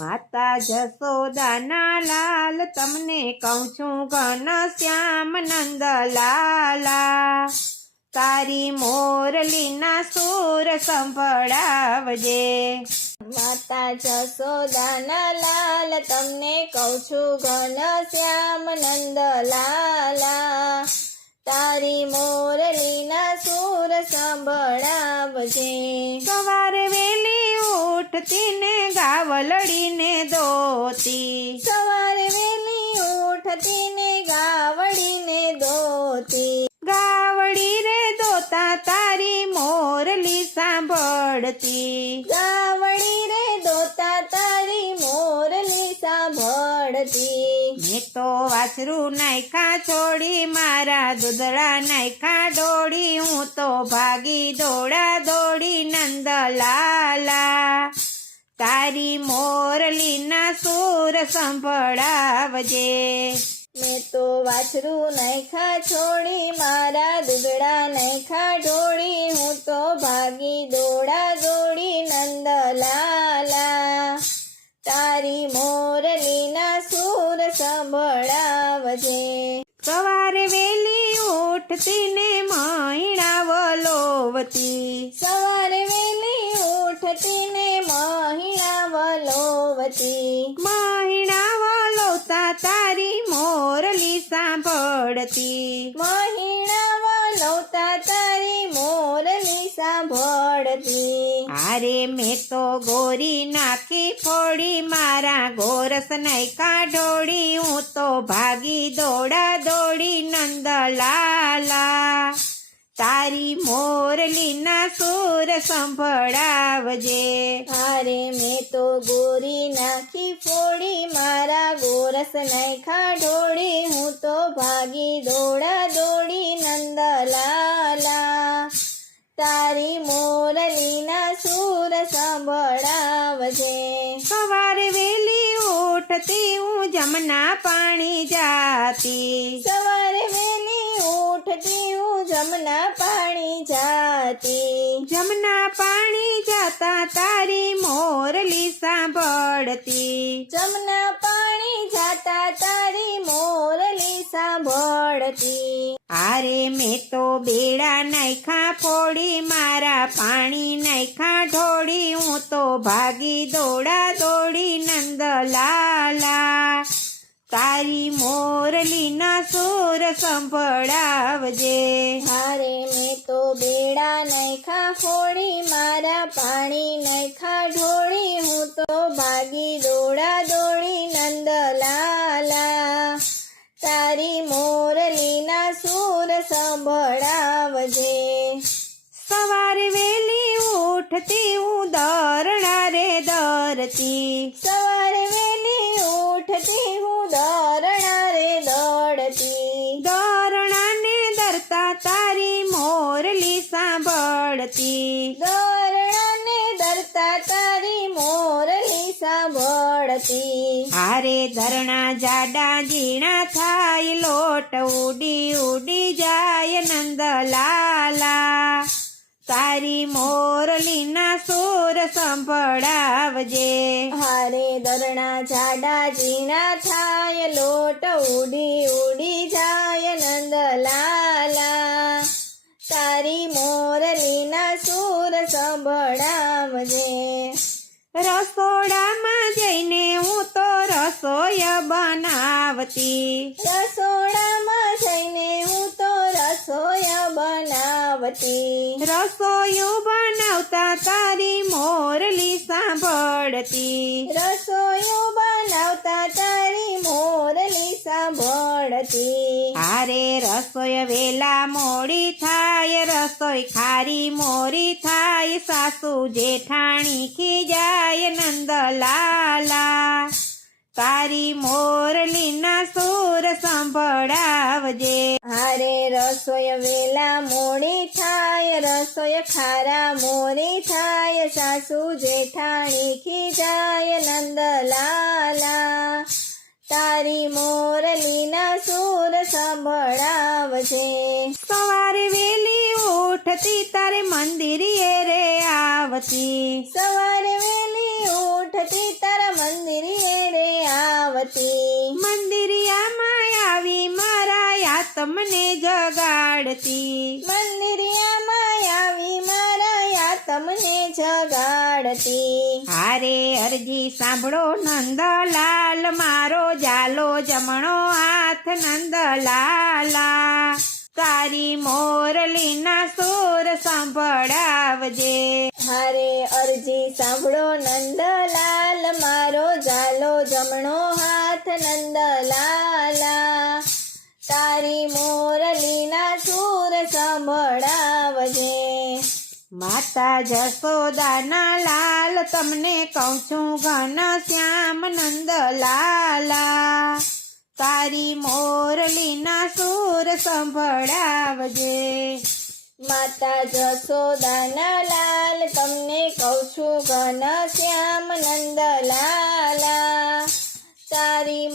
માતા જશોદાના લાલ તમને કહું છું ઘનશ્યામ નંદલાલા, તારી મોરલીના સૂર સંભળાવજે. માતા જશોદાના લાલ તમને કહું છું ઘનશ્યામ નંદલાલા, તારી મોરલીના સૂર સંભળાવજે. સવારે વેલી ઉઠતી ને ગાવલડીને દોતી, સવારે વેલી ઉઠતી ને ગાવડીને દોતી, ગાવડી રે દોતા તારી મોરલી સાંભળતી, ગાવડી રે દોતા તારી મોરલી સાંભળતી. મેં તો વાછરું નાયખા છોડી, મારા દૂધડા નાયખા ડોળી, હું તો ભાગી દોડા દોડી નંદલાલા, તારી મોરલીના સૂર સંભળાવજે. મેં તો વાછરું નાયખા છોડી, મારા દૂધડા નાયખા ઢોળી, હું તો ભાગી દોડા દોડી નંદલાલા, તારી મોરલીના સૂર સંભળાવજે. સવારે વેલી ઉઠતી ને મહિણા વલોવતી, સવારે વેલી ઉઠતી ને મહિણા વલોવતી, મહિણા વલોવતા તારી મોરલી સાંભળતી, મહિણા વલોવતા તારી મોરલી સાંભળતી. અરે મેં તો ગોરી નાખી ફોડી, મારા ગોરસ નાયખા ઢોળી, હું તો ભાગી દોડા દોડી નંદલાલા, તારી મોરલીના સૂર સંભળાવજે. અરે મેં તો ગોરી નાખી ફોડી, મારા ગોરસ નાયખા ઢોળી, હું તો ભાગી દોડા દોડી નંદલાલા, તારી મોરલીના સૂર સંભળાવજે. સવારે વેલી ઉઠતી હું જમના પાણી જાતી, સવારે વેલી ઉઠતી હું જમના પાણી જાતી, જમના પાણી જાતા તારી મોરલી સાંભળતી, જમના પાણી જાતા તારી મોરલી સાંભળતી. અરે મેં તો બેડા નાયખા ફોડી, મારા પાણી નાયખા ઢોળી, હું તો ભાગી દોડા દોડી નંદલાલા, તારી મોરલીના સૂર સંભળાવજે. અરે મેં તો બેડા નાયખા ફોડી, મારા પાણી નાયખા ઢોળી, હું તો ભાગી દોડા દોડી નંદલાલા, તારી મોરલીના સૂર સંભળાવજે. સવારે વેલી ઉઠતી હું દરણા રે દરતી, સવારે વેલી ઉઠતી હું દરણા રે દોડતી, દરણાને દરતા તારી મોરલી સાંભળતી, દરણાને દરતા તારી મોરલી સાંભળતી. હારે ધરણા જાડા ઝીણા થાય, લોટ ઉડી ઉડી જાય નંદલાલા, તારી મોરલીના સૂર સંભળાવજે. હારે દરણા જાડા ઝીણા થાય, લોટ ઉડી ઉડી જાય નંદલાલા, તારી મોરલીના સૂર સંભળાવજે. રસોડામાં જઈને હું તો રસોઈ બનાવતી, રસોડામાં જઈને હું તો રસોઈ બનાવતી, રસોયું બનાવતા તારી મોરલી સાંભળતી, રસોયું બનાવતા તારી મોરલી સાંભળતી. હારે રસોઈ વેલા મોડી થાય, રસોઈ ખારી મોરી થાય, સાસુ જેઠાણી ખીજાય નંદલાલા, તારી મોરલીના સૂર સંભળાવજે. હારે રસોઈ વેલા મોડી થાય, રસોઈ ખારા મોરી થાય, સાસુ જેઠાણી ખીજાય નંદલાલા, તારી મોરલીના સૂર સંભળાવજે. સવારે વેલી ઉઠતી તારે મંદિરે રે આવતી. સવારે વેલી ઉઠતી તારા મંદિરે રે આવતી. મંદિરિયામાં આવી મારા આત્મને જગાડતી. મંદિરિયામાં આવી મારા તમને જગાડતી. હારે અરજી સાંભળો નંદલાલ, મારો જાલો જમણો હાથ નંદલાલા. તારી મોરલીના સૂર સંભળાવજે. હારે અરજી સાંભળો નંદલાલ, મારો જાલો જમણો હાથ નંદલાલા. તારી મોરલીના સૂર સંભળાવજે. માતા જશોદાના લાલ, તમને કહું છું ઘન શ્યામ નંદલાલા. તારી મોરલીના સૂર સંભળાવજે. માતા જશોદાના લાલ, તમને કહું છું ઘન શ્યામ નંદલાલા. તારી